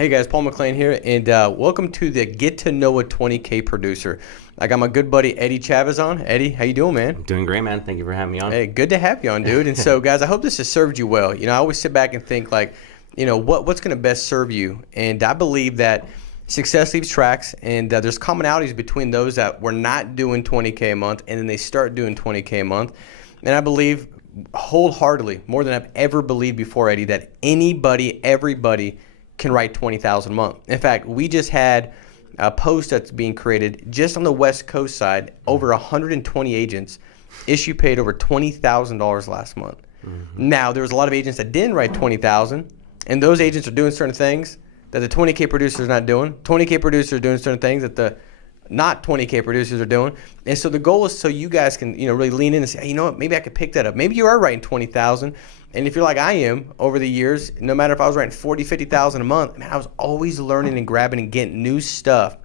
Hey guys, Paul McLean here, and welcome to the Get to Know a 20K Producer. I got my good buddy Eddie Chavez on. Eddie, how you doing, man? I'm doing great, man. Thank you for having me on. Hey, good to have you on, dude. And so, guys, I hope this has served you well. I always sit back and think like, what's going to best serve you? And I believe that success leaves tracks, and there's commonalities between those that were not doing 20K a month, and then they start doing 20K a month. And I believe wholeheartedly, more than I've ever believed before, Eddie, that everybody can write $20,000 a month. In fact, we just had a post that's being created just on the West Coast side. Over 120 agents issue paid over $20,000 last month. Mm-hmm. Now, there was a lot of agents that didn't write $20,000, and those agents are doing certain things that the 20K producer is not doing. 20K producers are doing certain things that the not 20K producers are doing. And so the goal is so you guys can, really lean in and say, hey, you know what, maybe I could pick that up. Maybe you are writing 20,000. And if you're like I am over the years, no matter if I was writing 40, 50,000 a month, man, I was always learning and grabbing and getting new stuff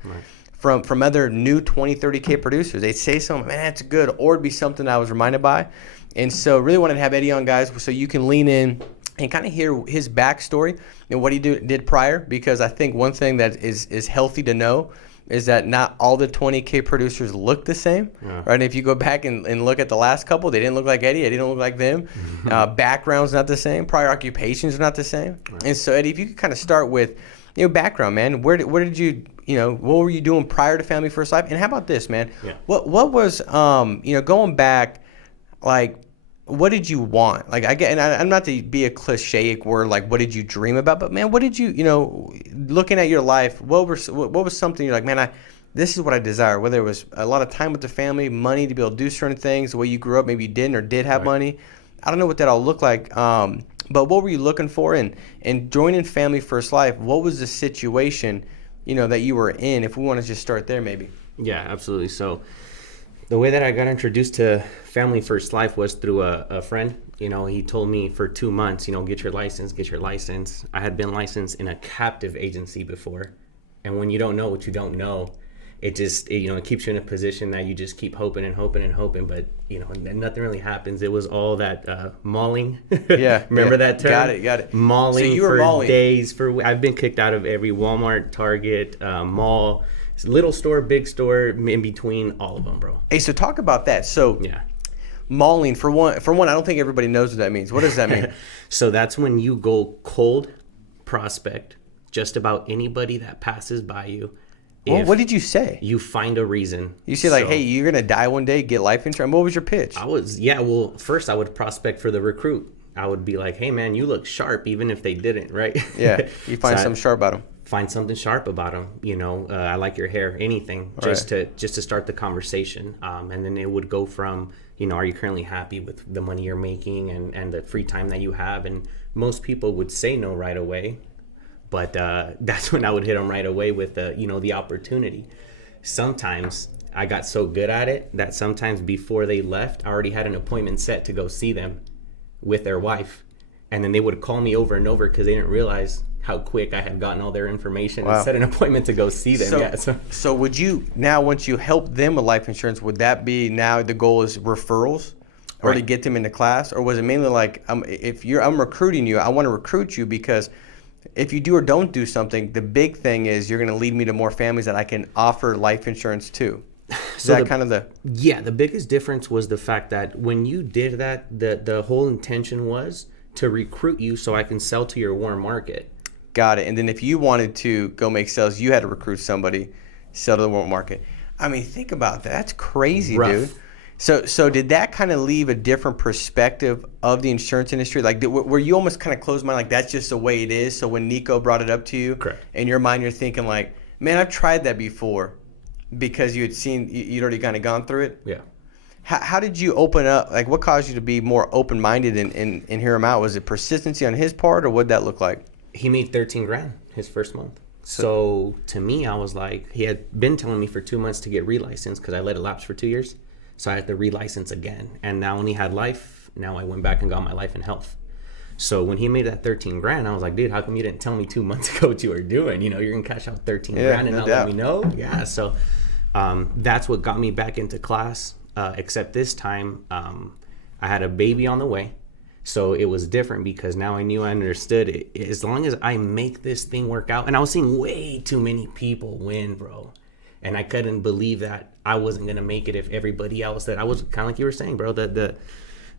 from other new 20, 30K producers. They'd say something, man, that's good, or it'd be something I was reminded by. And so really wanted to have Eddie on, guys, so you can lean in and kind of hear his backstory and what he did prior, because I think one thing that is healthy to know is that not all the 20K producers look the same, right? And if you go back and look at the last couple, they didn't look like Eddie. Eddie didn't look like them. Background's not the same. Prior occupations are not the same. Right. And so, Eddie, if you could kind of start with, background, man. Where did you, what were you doing prior to Family First Life? And how about this, man? Yeah. What was, going back, like, what did you want? Like, I'm not to be a cliche word, like, what did you dream about? But man, what did you, looking at your life, what was something you're like, man, this is what I desire. Whether it was a lot of time with the family, money to be able to do certain things, the way you grew up, maybe you didn't or did have money. I don't know what that all looked like. But what were you looking for? And joining Family First Life, what was the situation, that you were in? If we want to just start there, maybe. Yeah, absolutely. So the way that I got introduced to Family First Life was through a friend. He told me for 2 months, get your license. I had been licensed in a captive agency before. And when you don't know what you don't know, it just, it keeps you in a position that you just keep hoping and hoping and hoping. But, nothing really happens. It was all that mauling. Yeah. Remember that term? Got it. Mauling so you were for mauling. days. I've been kicked out of every Walmart, Target, mall. Little store, big store, in between all of them, bro. Hey, so talk about that. So yeah, mauling, for one, I don't think everybody knows what that means. What does that mean? So that's when you go cold prospect just about anybody that passes by you. Well, what did you say? You find a reason. You say like, hey, you're going to die one day, get life insurance. What was your pitch? First I would prospect for the recruit. I would be like, hey, man, you look sharp, even if they didn't, right? Yeah, you find something sharp about them. Find something sharp about them. I like your hair, anything, just to start the conversation. And then it would go from, are you currently happy with the money you're making and the free time that you have? And most people would say no right away, but that's when I would hit them right away with the opportunity. Sometimes I got so good at it that sometimes before they left, I already had an appointment set to go see them with their wife, and then they would call me over and over because they didn't realize how quick I had gotten all their information and set an appointment to go see them. So would you now, once you help them with life insurance, would that be now the goal is referrals or to get them into class? Or was it mainly like, I'm recruiting you, I want to recruit you because if you do or don't do something, the big thing is you're going to lead me to more families that I can offer life insurance to. The biggest difference was the fact that when you did that, the whole intention was to recruit you so I can sell to your warm market. Got it. And then if you wanted to go make sales, you had to recruit somebody, sell to the warm market. I mean, think about that. That's crazy, dude. So did that kind of leave a different perspective of the insurance industry? Like, were you almost kind of closed mind, like that's just the way it is? So when Nico brought it up to you, correct, in your mind, you're thinking like, man, I've tried that before because you'd already kind of gone through it? Yeah. How did you open up? Like, what caused you to be more open-minded and hear him out? Was it persistency on his part, or what did that look like? He made $13,000 his first month. So to me, I was like, he had been telling me for 2 months to get relicensed because I let it lapse for 2 years. So I had to relicense again. And now when he had life, now I went back and got my life and health. So when he made that $13,000, I was like, dude, how come you didn't tell me 2 months ago what you were doing? You're going to cash out $13,000 and not let me know? Yeah. So that's what got me back into class. Except this time, I had a baby on the way. So it was different because now I knew I understood it. As long as I make this thing work out, and I was seeing way too many people win, bro. And I couldn't believe that I wasn't going to make it if everybody else that I was kind of like you were saying, bro, the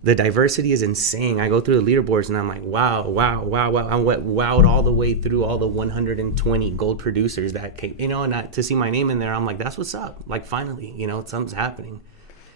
diversity is insane. I go through the leaderboards and I'm like, wow. I went wowed all the way through all the 120 gold producers that came, and to see my name in there, I'm like, that's what's up. Like, finally, something's happening.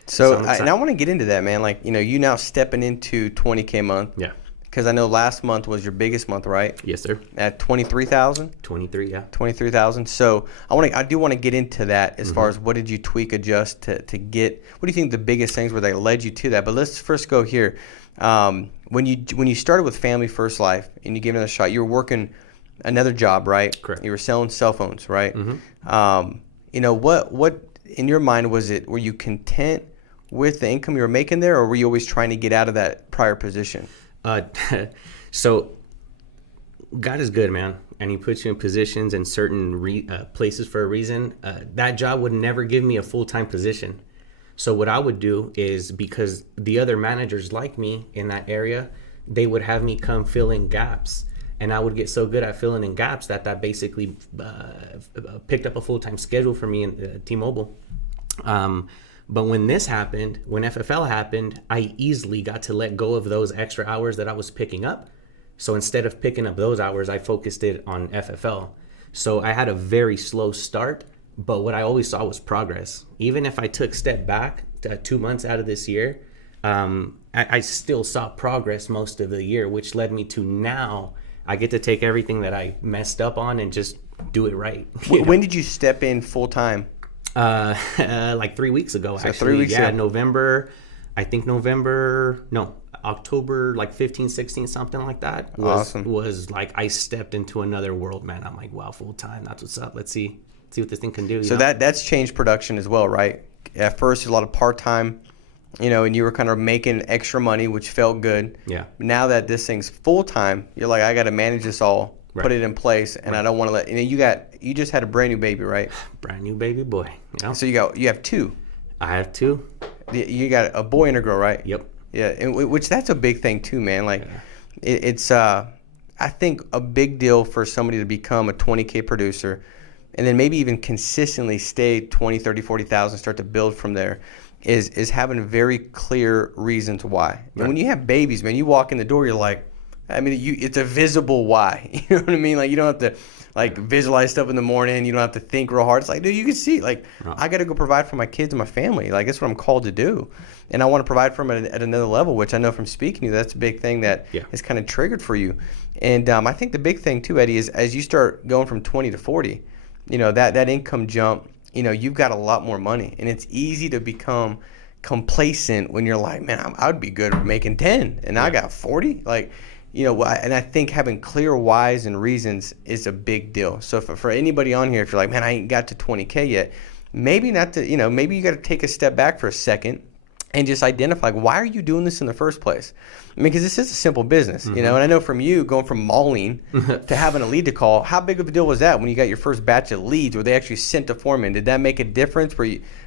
So, I want to get into that, man. Like, you now stepping into 20K a month. Yeah. Because I know last month was your biggest month, right? Yes, sir. At 23,000. 23, yeah. 23,000. So I do want to get into that as far as what did you tweak, adjust to get. What do you think the biggest things were that led you to that? But let's first go here. When you started with Family First Life and you gave it another shot, you were working another job, right? Correct. You were selling cell phones, right? What in your mind was it? Were you content with the income you were making there, or were you always trying to get out of that prior position? So God is good, man, and he puts you in positions in certain places for a reason. That job would never give me a full-time position. So what I would do is, because the other managers like me in that area, they would have me come fill in gaps, and I would get so good at filling in gaps that basically picked up a full-time schedule for me in T-Mobile. But when this happened, when FFL happened, I easily got to let go of those extra hours that I was picking up. So instead of picking up those hours, I focused it on FFL. So I had a very slow start, but what I always saw was progress. Even if I took a step back 2 months out of this year, I still saw progress most of the year, which led me to now I get to take everything that I messed up on and just do it right. When did you step in full time? Like 3 weeks ago, so actually. 3 weeks ago. October, like 15, 16, something like that. Was like I stepped into another world, man. I'm like, wow, full time. That's what's up. Let's see what this thing can do. So that's changed production as well, right? At first, a lot of part time, and you were kind of making extra money, which felt good. Yeah. Now that this thing's full time, you're like, I got to manage this all. Right. Put it in place, and I don't want to let you just had a brand new baby, right? Brand new baby boy. Yeah. So you have two. I have two. You got a boy and a girl, right? Yep. Yeah, and which that's a big thing too, man. Like, it's I think a big deal for somebody to become a 20K producer, and then maybe even consistently stay 20, 30, 40,000, start to build from there. Is having very clear reasons why. Right. And when you have babies, man, you walk in the door, you're like. It's a visible why. You know what I mean? Like, you don't have to visualize stuff in the morning. You don't have to think real hard. It's like, dude, you can see. Like, I got to go provide for my kids and my family. Like, that's what I'm called to do, and I want to provide for them at another level. Which I know from speaking to you, that's a big thing that is kind of triggered for you. And I think the big thing too, Eddie, is as you start going from 20 to 40, that income jump. You've got a lot more money, and it's easy to become complacent when you're like, man, I would be good at making 10, and I got 40. Like. And I think having clear whys and reasons is a big deal. So for anybody on here, if you're like, man, I ain't got to 20K yet, maybe not to, maybe you got to take a step back for a second and just identify, why are you doing this in the first place? Because this is a simple business, and I know from you going from mauling to having a lead to call, how big of a deal was that when you got your first batch of leads where they actually sent the form in? Did that make a difference?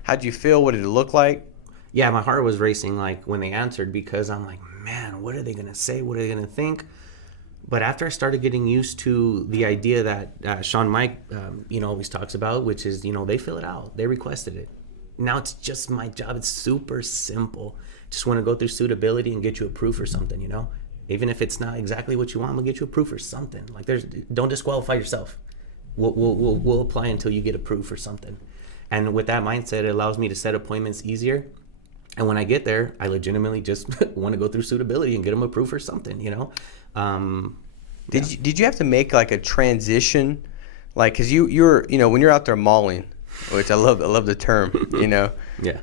How'd you feel? What did it look like? Yeah, my heart was racing like when they answered, because I'm like, man, what are they going to say? What are they going to think? But after I started getting used to the idea that Sean Mike, always talks about, which is, they fill it out. They requested it. Now it's just my job. It's super simple. Just want to go through suitability and get you approved for something, Even if it's not exactly what you want, I'm going to get you approved for something. Like, don't disqualify yourself. We'll apply until you get approved for something. And with that mindset, it allows me to set appointments easier. And when I get there, I legitimately just want to go through suitability and get them approved for something, Did you have to make like a transition, like, because you're when you're out there mauling, which I love the term, Yeah.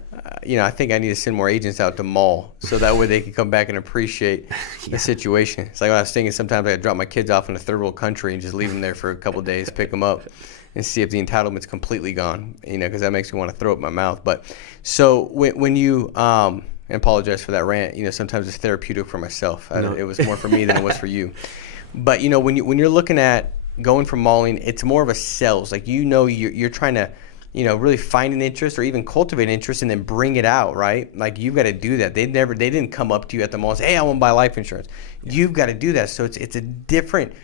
I think I need to send more agents out to maul so that way they can come back and appreciate the situation. It's like when I was thinking sometimes I drop my kids off in a third world country and just leave them there for a couple of days, pick them up, and see if the entitlement's completely gone, because that makes me want to throw up my mouth. But so when you and apologize for that rant, sometimes it's therapeutic for myself. No. It was more for me than it was for you. But when you're looking at going from mauling, it's more of a sales. Like, you're trying to really finding interest or even cultivating interest and then bring it out, right? Like you've got to do that. They didn't come up to you at the mall and say, hey, I want to buy life insurance. Yeah. You've got to do that. So it's a different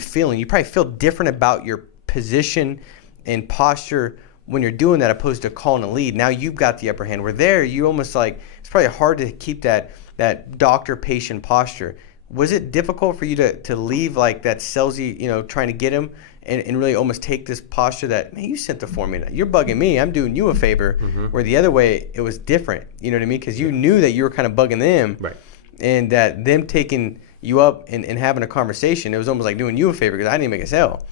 feeling. You probably feel different about your position and posture when you're doing that opposed to calling a lead. Now you've got the upper hand. Where there, you almost like, it's probably hard to keep that doctor-patient posture. Was it difficult for you to leave like that salesy, trying to get him and really almost take this posture that, man, you sent the formula. You're bugging me. I'm doing you a favor. Mm-hmm. Where the other way, it was different. You know what I mean? Because you knew that you were kind of bugging them. Right. And that them taking you up and having a conversation, it was almost like doing you a favor because I didn't make a sale.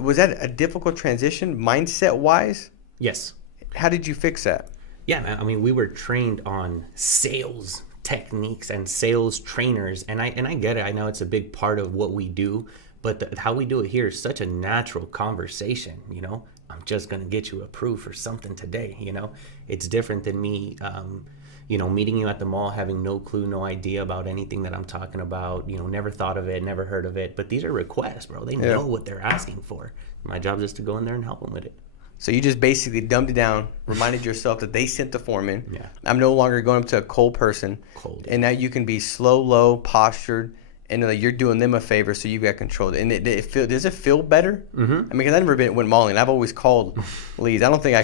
Was that a difficult transition mindset-wise? Yes. How did you fix that? Yeah, I mean, we were trained on sales techniques and sales trainers, and I get it. I know it's a big part of what we do, but how we do it here is such a natural conversation. I'm just gonna get you approved for something today. It's different than me. Meeting you at the mall, having no clue, no idea about anything that I'm talking about, never thought of it, never heard of it. But these are requests, bro. They know what they're asking for. My job is to go in there and help them with it. So you just basically dumbed it down, reminded yourself that they sent the form in. Yeah. I'm no longer going up to a cold person. And now you can be slow, low, postured, and you're doing them a favor, so you've got control. And does it feel better? Mm-hmm. I mean, because I've never went mauling. I've always called leads. I don't think I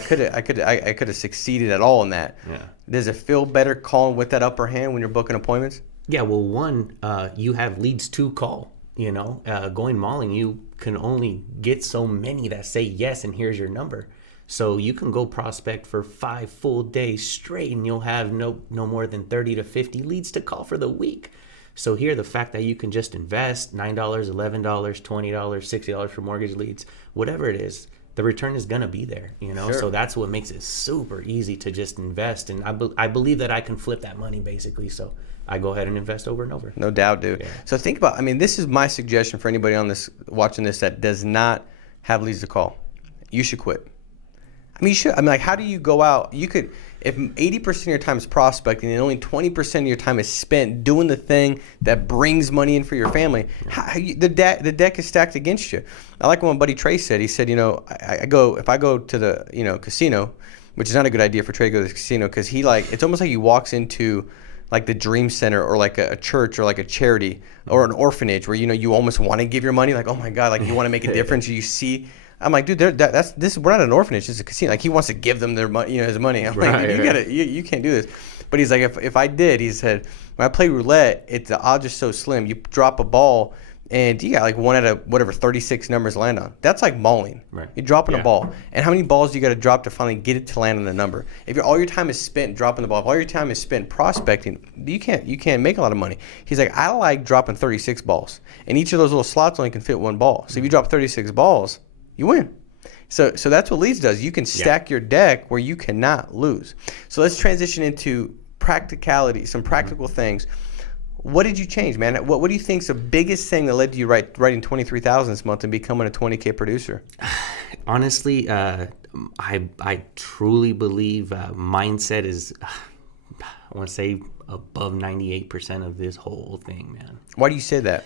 could have succeeded at all in that. Yeah. Does it feel better calling with that upper hand when you're booking appointments? Yeah. Well, one, you have leads to call. Going mauling, you can only get so many that say yes, and here's your number. So you can go prospect for 5 full days straight, and you'll have no more than 30 to 50 leads to call for the week. So here, the fact that you can just invest $9, $11, $20, $60 for mortgage leads, whatever it is, the return is going to be there, Sure. So that's what makes it super easy to just invest. And I believe that I can flip that money, basically. So I go ahead and invest over and over. No doubt, dude. Yeah. So think about, this is my suggestion for anybody watching this that does not have leads to call. You should quit. You should. How do you go out? You could, if 80% of your time is prospecting and only 20% of your time is spent doing the thing that brings money in for your family, the deck is stacked against you. I like what my buddy Trey said. He said, if I go to the, casino, which is not a good idea for Trey to go to the casino because it's almost like he walks into like the Dream Center or like a church or like a charity or an orphanage where, you almost want to give your money. Like, oh my God, like you want to make a difference. You see. I'm like, dude, we're not an orphanage. It's a casino. Like he wants to give them their money, his money. I'm like, dude, you can't do this. But he's like, if I did, he said, when I play roulette, the odds are so slim. You drop a ball, and you got like 1 out of whatever 36 numbers land on. That's like mauling. Right. You're dropping a ball, and how many balls do you got to drop to finally get it to land on the number? If all your time is spent dropping the ball, if all your time is spent prospecting, you can't make a lot of money. He's like, I like dropping 36 balls, and each of those little slots only can fit 1 ball. So if you drop 36 balls. You win. So that's what leads does. You can stack your deck where you cannot lose. So let's transition into practicality, some practical things. What did you change, man? What do you think is the biggest thing that led to you writing 23,000 this month and becoming a 20K producer? Honestly, I truly believe mindset is, I want to say, above 98% of this whole thing, man. Why do you say that?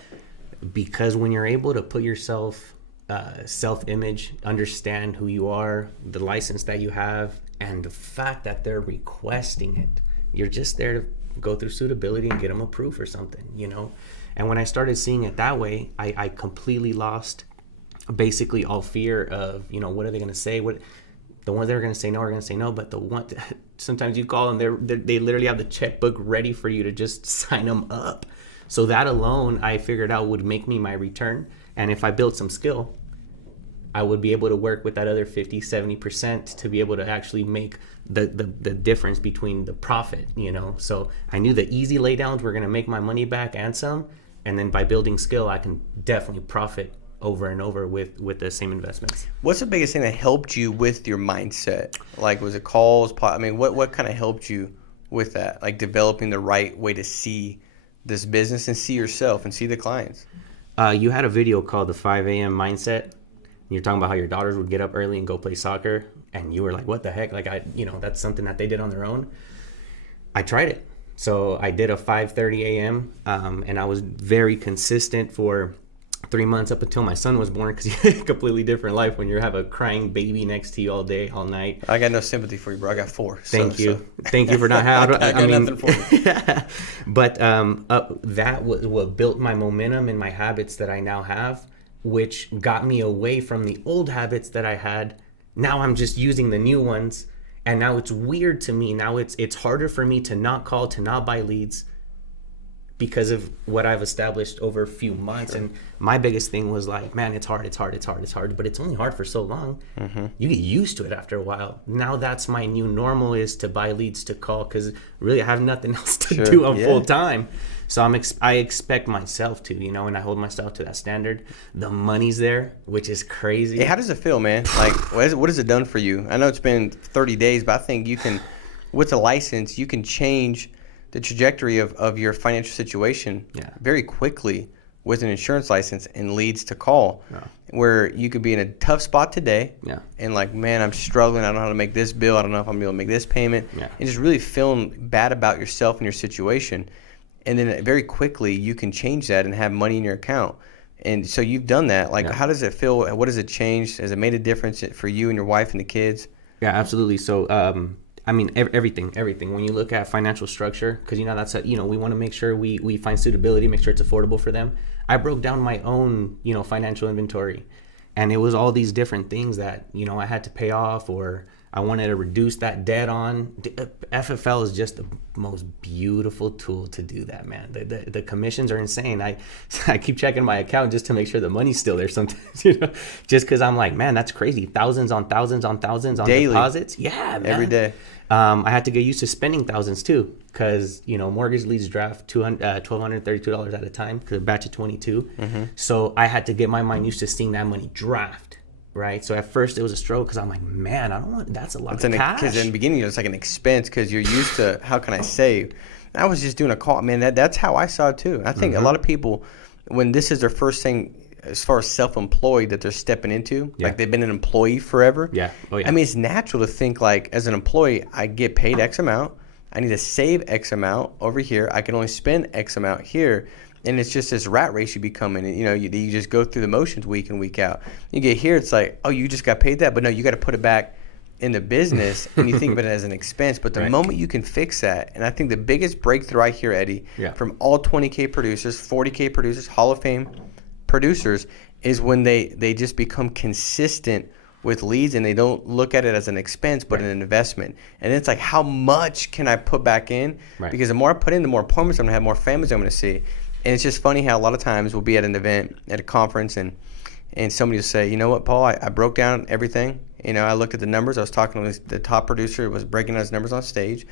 Because when you're able to put yourself self-image, understand who you are, the license that you have, and the fact that they're requesting it, you're just there to go through suitability and get them approved for something, And when I started seeing it that way, I completely lost basically all fear of, what are they going to say? The ones that are going to say no are going to say no, but the one sometimes you call them, they literally have the checkbook ready for you to just sign them up. So that alone, I figured out would make me my return. And if I built some skill, I would be able to work with that other 50, 70% to be able to actually make the difference between the profit, So I knew the easy laydowns were going to make my money back and some. And then by building skill, I can definitely profit over and over with the same investments. What's the biggest thing that helped you with your mindset? Like, was it calls? What kind of helped you with that? Like developing the right way to see this business and see yourself and see the clients? You had a video called the 5 a.m. mindset. You're talking about how your daughters would get up early and go play soccer, and you were like, what the heck? Like, that's something that they did on their own. I tried it. So I did a 5:30 a.m. And I was very consistent for 3 months up until my son was born, because you had a completely different life when you have a crying baby next to you all day, all night. I got no sympathy for you, bro. I got 4. Thank you for not having. I got nothing for you. But that was what built my momentum and my habits that I now have, which got me away from the old habits that I had. Now I'm just using the new ones, and now it's weird to me. Now it's harder for me to not call, to not buy leads, because of what I've established over a few months. Sure. And my biggest thing was like, man, it's hard, but it's only hard for so long. Mm-hmm. You get used to it after a while. Now that's my new normal, is to buy leads, to call, because really I have nothing else to do on full time. So I expect myself to, and I hold myself to that standard. The money's there, which is crazy. Hey, how does it feel, man? Like, what has it done for you? I know it's been 30 days, but I think you can, with a license, you can change the trajectory of your financial situation very quickly with an insurance license and leads to call, where you could be in a tough spot today and like, man, I'm struggling. I don't know how to make this bill. I don't know if I'm able to make this payment. And just really feeling bad about yourself and your situation. And then very quickly you can change that and have money in your account. And so you've done that. Like, how does it feel? What has it changed? Has it made a difference for you and your wife and the kids? Yeah, absolutely. So, I mean, everything. When you look at financial structure, because, that's, we want to make sure we find suitability, make sure it's affordable for them. I broke down my own, financial inventory, and it was all these different things that, I had to pay off, or I wanted to reduce that debt on. FFL is just the most beautiful tool to do that, man. The commissions are insane. I keep checking my account just to make sure the money's still there sometimes, just because I'm like, man, that's crazy. Thousands on daily deposits. Yeah, man. Every day. I had to get used to spending thousands too, because mortgage leads draft $1,232 at a time, because a batch of 22. Mm-hmm. So I had to get my mind used to seeing that money draft. Right. So at first it was a struggle, because I'm like, man, I don't want, that's a lot of cash. Because in the beginning it's like an expense, because you're used to, how can I save? I was just doing a call. Man, that's how I saw it too. I think a lot of people, when this is their first thing as far as self-employed that they're stepping into, like they've been an employee forever. Yeah. Oh, yeah. I mean, it's natural to think like, as an employee, I get paid X amount. I need to save X amount over here. I can only spend X amount here. And it's just this rat race you become in. You just go through the motions week in, week out. You get here, it's like, oh, you just got paid that. But no, you got to put it back in the business, and you think of it as an expense. But the moment you can fix that, and I think the biggest breakthrough I hear, Eddie, from all 20K producers, 40K producers, Hall of Fame producers, is when they just become consistent with leads, and they don't look at it as an expense but an investment. And it's like, how much can I put back in? Because the more I put in, the more appointments I'm going to have, more families I'm going to see. And it's just funny how a lot of times we'll be at an event, at a conference, and somebody will say, you know what, Paul, I broke down everything. I looked at the numbers. I was talking to the top producer, was breaking down his numbers on stage.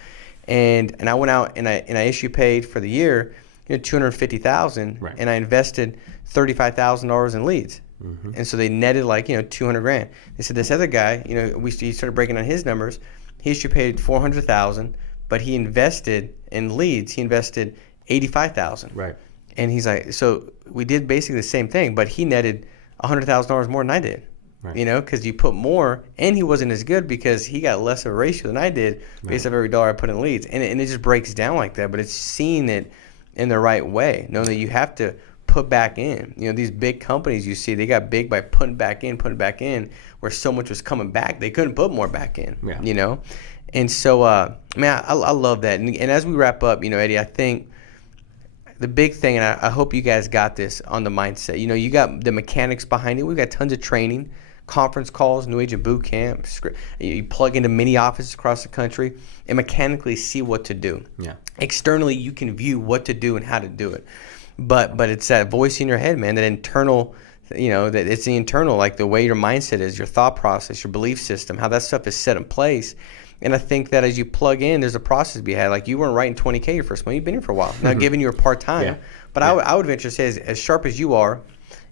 And I went out and I issue paid for the year, $250,000, and I invested $35,000 in leads. Mm-hmm. And so they netted like, $200,000. They said this other guy, he started breaking down his numbers. He issue paid $400,000, but he invested in leads. He invested $85,000. Right. And he's like, so we did basically the same thing, but he netted $100,000 more than I did, because you put more, and he wasn't as good because he got less of a ratio than I did based off every dollar I put in leads. And it just breaks down like that, but it's seeing it in the right way, knowing that you have to put back in. These big companies you see, they got big by putting back in, where so much was coming back. They couldn't put more back in, And so, man, I love that. And as we wrap up, Eddie, I think the big thing, and I hope you guys got this on the mindset, you got the mechanics behind it. We've got tons of training, conference calls, new agent boot camp. You plug into many offices across the country and mechanically see what to do. Yeah. Externally, you can view what to do and how to do it. But it's that voice in your head, man, that internal, that it's the internal, like the way your mindset is, your thought process, your belief system, how that stuff is set in place. And I think that as you plug in, there's a process to be had. Like, you weren't writing 20K your first month. You've been here for a while. Now, giving you a part-time. But I would venture to say, as sharp as you are,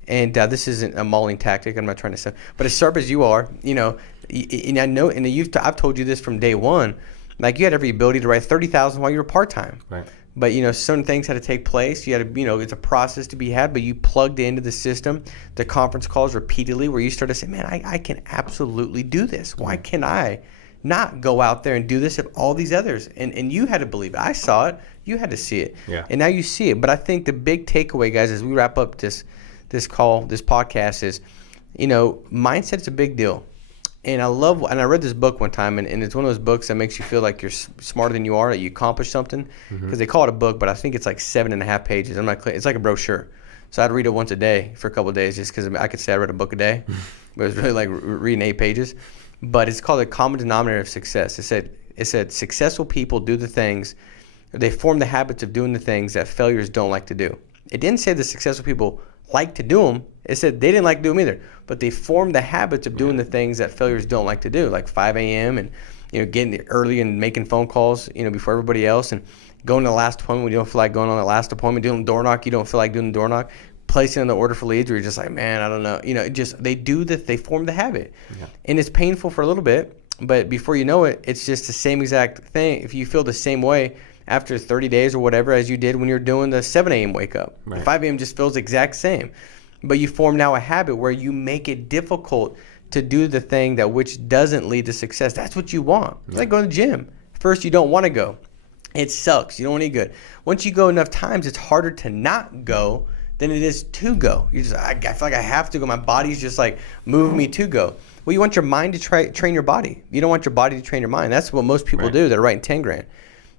and this isn't a mauling tactic, I'm not trying to say, but as sharp as you are, and I know, and I've told you this from day one, like, you had every ability to write 30,000 while you were part-time. Right. But, certain things had to take place. You had to, it's a process to be had, but you plugged into the system, the conference calls repeatedly, where you started to say, man, I can absolutely do this. Why can I not go out there and do this if all these others, and you had to believe it. I saw it, you had to see it. Yeah. And now you see it. But I think the big takeaway, guys, as we wrap up this this podcast is, mindset's a big deal. And I read this book one time, and it's one of those books that makes you feel like you're smarter than you are, that you accomplished something. Because they call it a book, but I think it's like 7.5 pages. It's like a brochure. So I'd read it once a day for a couple of days, just because I could say I read a book a day. But it was really like reading 8 pages. But it's called The Common Denominator of Success. It said successful people do the things, they form the habits of doing the things that failures don't like to do. It didn't say the successful people like to do them. It said they didn't like to do them either, but they form the habits of doing the things that failures don't like to do, like 5 a.m. and getting early and making phone calls before everybody else, and going to the last appointment when you don't feel like going on that last appointment, doing door knock, you don't feel like doing the door knock, placing in the order for leads where you're just like, man, I don't know, they form the habit, and it's painful for a little bit, but before you know it, it's just the same exact thing. If you feel the same way after 30 days or whatever as you did when you're doing the 7 a.m. wake up, the 5 a.m. just feels the exact same. But you form now a habit where you make it difficult to do the thing that which doesn't lead to success. That's what you want. It's like going to the gym. First, you don't want to go. It sucks. You don't want to eat good. Once you go enough times, it's harder to not go than it is to go. I feel like I have to go. My body's just like moving me to go. Well, you want your mind to train your body. You don't want your body to train your mind. That's what most people do that are writing 10 grand.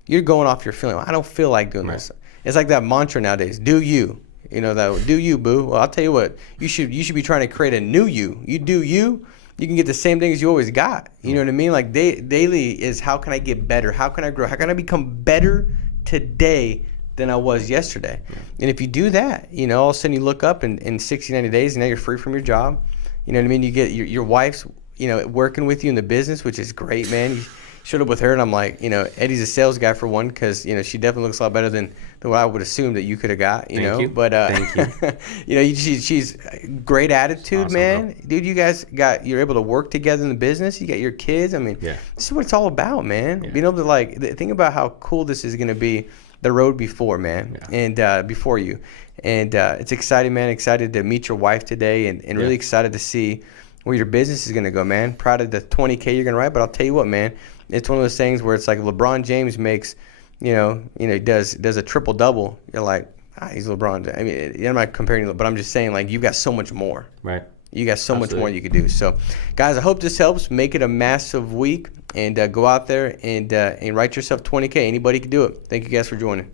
You're going off your feeling. I don't feel like doing this. It's like that mantra nowadays. Do you. That do you, boo. Well, I'll tell you what, you should be trying to create a new you. You do you can get the same things you always got. You know what I mean? Like daily is, how can I get better? How can I grow? How can I become better today than I was yesterday? And if you do that, all of a sudden you look up in 60, 90 days, and now you're free from your job. You know what I mean? You get your wife's, working with you in the business, which is great, man. You showed up with her, and I'm like, Eddie's a sales guy for one, because she definitely looks a lot better than what I would assume that you could have got. Thank you. But Thank you. she's great attitude, awesome, man. Bro. Dude, you guys you're able to work together in the business. You got your kids. I mean, this is what it's all about, man. Being able to think about how cool this is going to be. The road before, man, and before you, and it's exciting, man. Excited to meet your wife today, and really excited to see where your business is going to go, man. Proud of the 20K you're going to write, but I'll tell you what, man. It's one of those things where it's like LeBron James makes, does a triple double. You're like, he's LeBron. I mean, I'm not comparing, but I'm just saying, like, you've got so much more. Right. You got so much more you could do. So, guys, I hope this helps. Make it a massive week, and go out there and write yourself 20K. Anybody can do it. Thank you guys for joining.